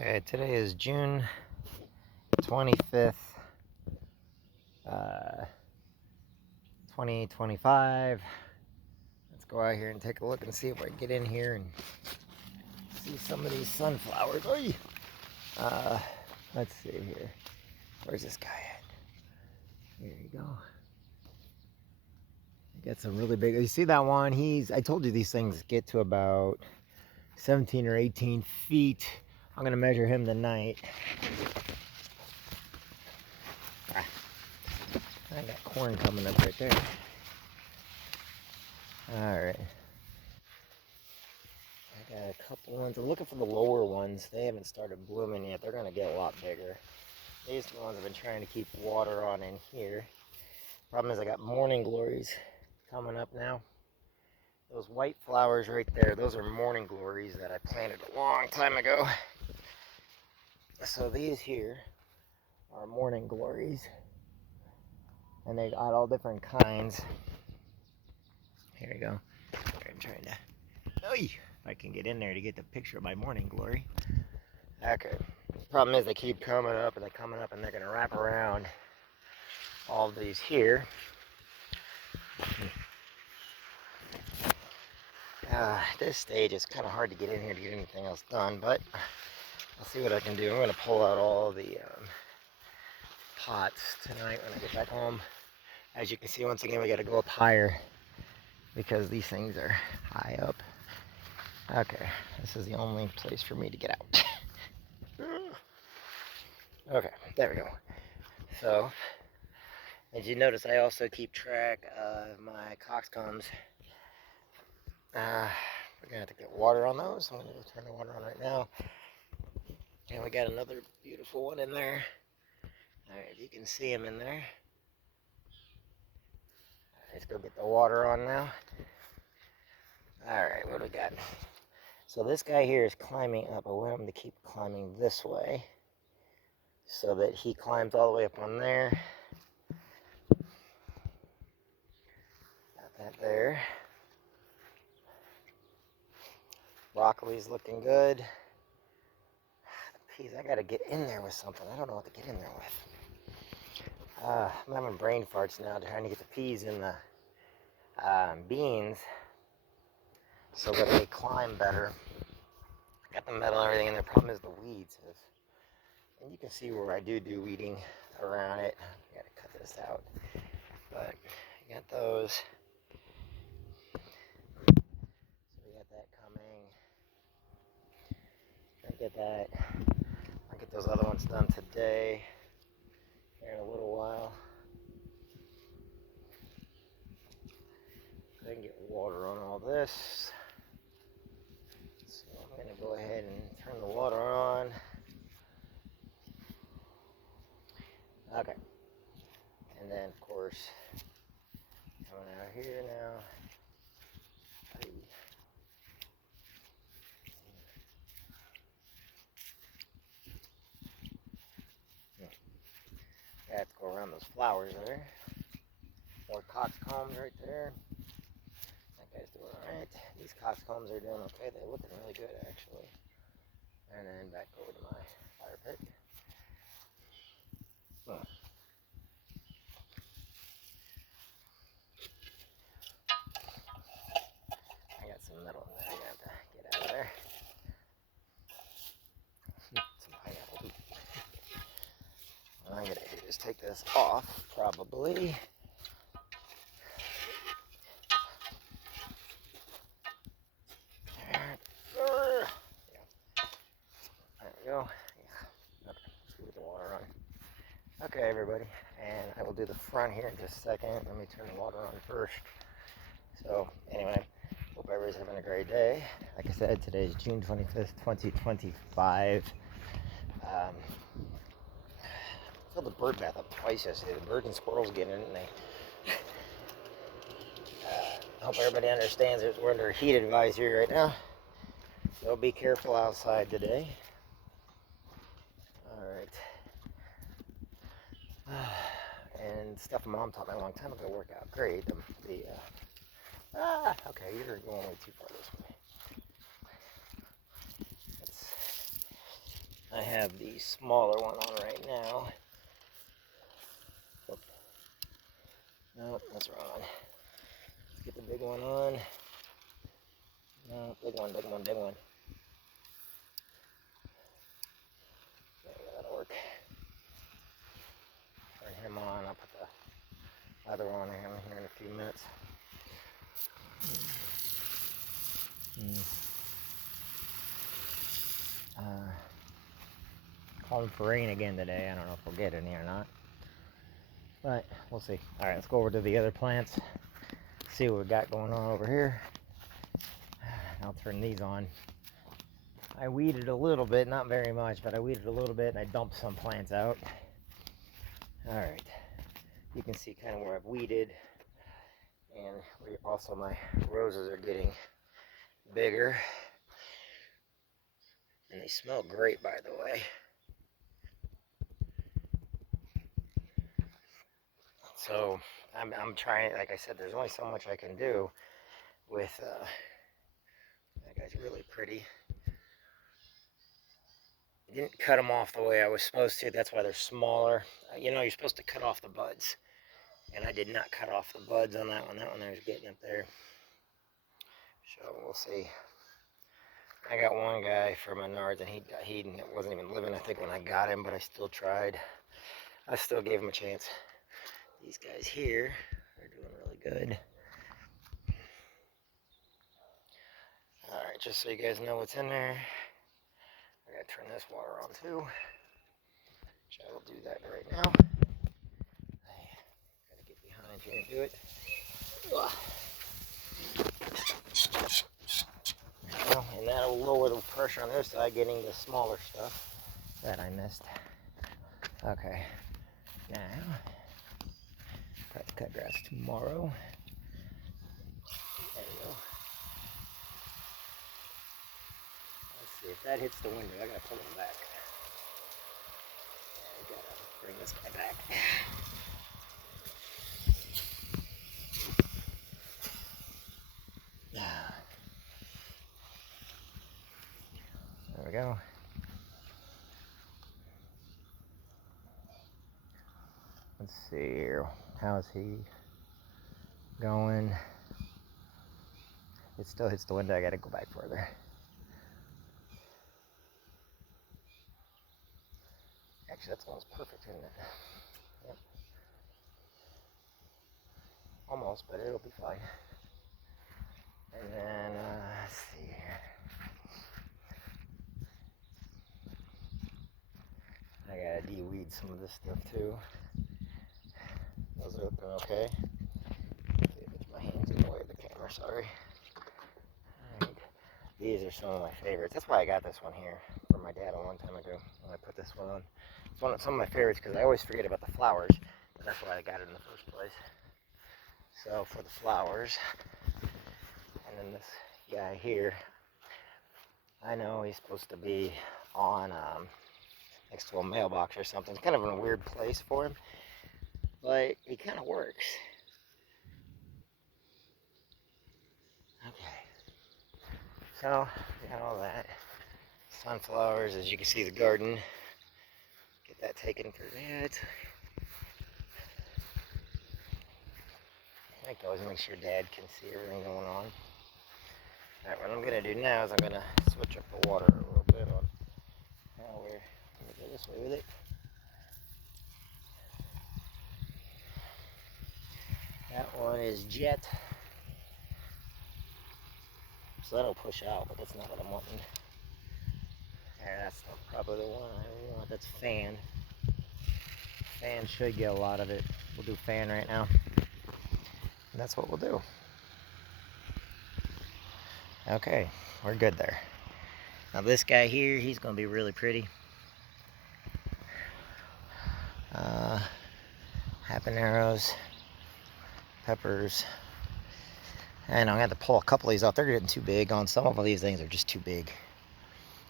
Okay, today is June 25th, 2025. Let's go out here and take a look and see if I can get in here and see some of these sunflowers. Oy! Let's see here. Where's this guy at? Here you go. I got some really big. You see that one? I told you these things get to about 17 or 18 feet. I'm going to measure him tonight. I got corn coming up right there. Alright. I got a couple ones. I'm looking for the lower ones. They haven't started blooming yet. They're going to get a lot bigger. These are the ones I've been trying to keep water on in here. Problem is I got morning glories coming up now. Those white flowers right there, those are morning glories that I planted a long time ago. So these here are morning glories. And they got all different kinds. Here you go. I'm trying to... Oy! If I can get in there to get the picture of my morning glory. Okay. Problem is they keep coming up and they're coming up and they're going to wrap around all of these here. At this stage it's kind of hard to get in here to get anything else done, but I'll see what I can do. I'm going to pull out all the pots tonight when I get back home. As you can see, once again, we got to go up higher because these things are high up. Okay, this is the only place for me to get out. Okay, there we go. So, as you notice, I also keep track of my coxcombs. We're gonna have to get water on those. I'm gonna go turn the water on right now. And we got another beautiful one in there. Alright, if you can see him in there. Let's go get the water on now. Alright, what do we got? So this guy here is climbing up. I want him to keep climbing this way so that he climbs all the way up on there. Got that there. Broccoli's looking good. The peas, I gotta get in there with something. I don't know what to get in there with. I'm having brain farts now trying to get the peas in the beans so that they climb better. Got the metal and everything in there. Problem is the weeds. And you can see where I do weeding around it. I gotta cut this out. But I got those. So we got that coming. I get that. I'll get those other ones done today. Here in a little while. So I can get water on all this. So I'm gonna go ahead and turn the water on. Okay. And then of course, coming out here now. I have to go around those flowers there. More coxcombs right there. That guy's doing alright. These coxcombs are doing okay. They're looking really good actually. And then back over to my fire pit. I got some metal in there. I have to get out of there. Some pineapple. What I'm gonna do is take this off, probably. There we go. Yeah. Okay, let's get the water on. Okay, everybody, and I will do the front here in just a second. Let me turn the water on first. So, anyway, hope everybody's having a great day. Like I said, today is June 25th, 2025. I filled the bird bath up twice yesterday. The birds and squirrels get in it, and I hope everybody understands we're under a heat advisory right now. So be careful outside today. Alright. And stuff Mom taught me a long time ago work out great. Okay, you're going way too far this way. I have the smaller one on right now. Oh. No, that's wrong. Let's get the big one on. No, big one, big one, big one. There we go, that'll work. Turn him on. I'll put the other one on him here in a few minutes. Calling for rain again today. I don't know if we'll get any or not, but we'll see. All right, let's go over to the other plants, see what we got going on over here. I'll turn these on. I weeded a little bit, not very much, but I weeded a little bit and I dumped some plants out. All right, you can see kind of where I've weeded, and also my roses are getting bigger, and they smell great, by the way. So I'm trying, like I said, there's only so much I can do with, that guy's really pretty. I didn't cut them off the way I was supposed to, that's why they're smaller. You know, you're supposed to cut off the buds, and I did not cut off the buds on that one. That one there's getting up there. So we'll see. I got one guy from Menards, and he wasn't even living, I think, when I got him, but I still tried. I still gave him a chance. These guys here are doing really good. Alright, just so you guys know what's in there, I gotta turn this water on too, which I will do that right now. Gotta get behind here and do it. And that'll lower the pressure on their side, getting the smaller stuff that I missed. Okay, now, probably cut grass tomorrow. There we go. Let's see, if that hits the window, I gotta pull him back. I gotta bring this guy back. There we go. Let's see here. How's he going? It still hits the window. I gotta go back further. Actually, that's almost perfect, isn't it? Yep. Almost, but it'll be fine. And then, let's see here. I gotta de-weed some of this stuff too. Those are looking okay. My hands in the way of the camera, sorry. Alright. These are some of my favorites. That's why I got this one here for my dad a long time ago when I put this one on. It's some of my favorites because I always forget about the flowers, but that's why I got it in the first place. So for the flowers, and then this guy here, I know he's supposed to be on next to a mailbox or something. It's kind of in a weird place for him, but he kind of works. Okay, so we got all that. Sunflowers, as you can see, the garden. Get that taken for that. I like to always make sure Dad can see everything going on. Alright, what I'm going to do now is I'm going to switch up the water a little bit on how we're going to go this way with it. That one is jet. So that'll push out, but that's not what I'm wanting. Yeah, that's probably the one I want. That's fan. Fan should get a lot of it. We'll do fan right now. And that's what we'll do. Okay, we're good there. Now this guy here, he's going to be really pretty. Habaneros, peppers. And I'm going to have to pull a couple of these out. They're getting too big on. Some of these things are just too big.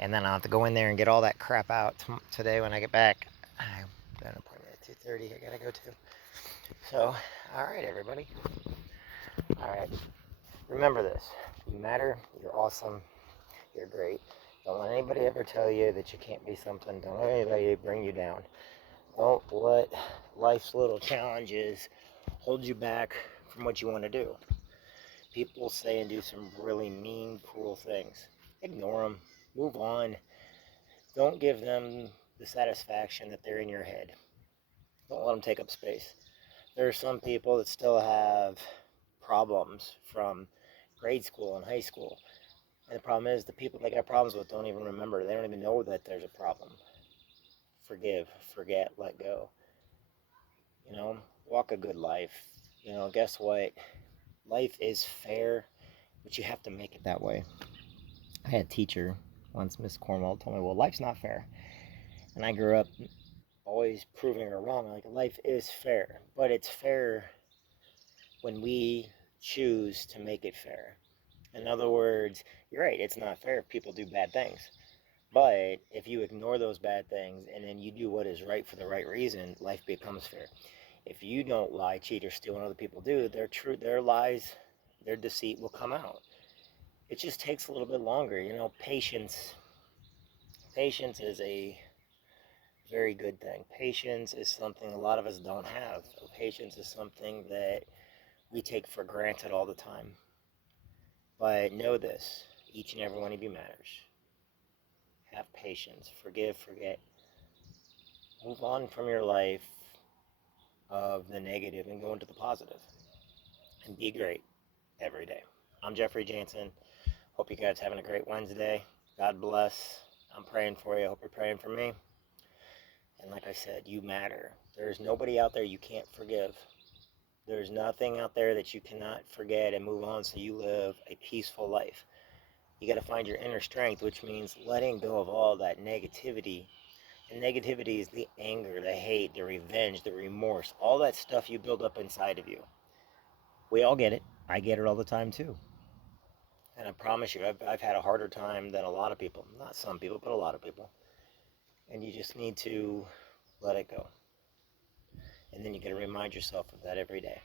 And then I'll have to go in there and get all that crap out today when I get back. I've got an appointment at 2:30 I got to go to. So, alright everybody. Alright. Remember this. You matter. You're awesome. You're great. Don't let anybody ever tell you that you can't be something. Don't let anybody bring you down. Don't let life's little challenges hold you back from what you want to do. People say and do some really mean, cruel things. Ignore them. Move on. Don't give them the satisfaction that they're in your head. Don't let them take up space. There are some people that still have problems from grade school and high school. And the problem is the people they got problems with don't even remember. They don't even know that there's a problem. Forgive, forget, let go. You know, walk a good life. You know, guess what? Life is fair, but you have to make it that way. I had a teacher once, Miss Cornwell, told me, well, life's not fair. And I grew up always proving her wrong. Like, life is fair, but it's fair when we choose to make it fair. In other words, you're right, it's not fair if people do bad things. But if you ignore those bad things and then you do what is right for the right reason, life becomes fair. If you don't lie, cheat, or steal when other people do, their lies, their deceit will come out. It just takes a little bit longer. You know, patience is a very good thing. Patience is something a lot of us don't have. Patience is something that we take for granted all the time. But know this, each and every one of you matters. Have patience, forgive, forget. Move on from your life of the negative and go into the positive. And be great every day. I'm Jeffrey Jansen. Hope you guys having a great Wednesday. God bless. I'm praying for you. I hope you're praying for me. And like I said, you matter. There's nobody out there you can't forgive. There's nothing out there that you cannot forget and move on so you live a peaceful life. You got to find your inner strength, which means letting go of all that negativity. And negativity is the anger, the hate, the revenge, the remorse, all that stuff you build up inside of you. We all get it. I get it all the time too. And I promise you, I've had a harder time than a lot of people. Not some people, but a lot of people. And you just need to let it go. And then you got to remind yourself of that every day.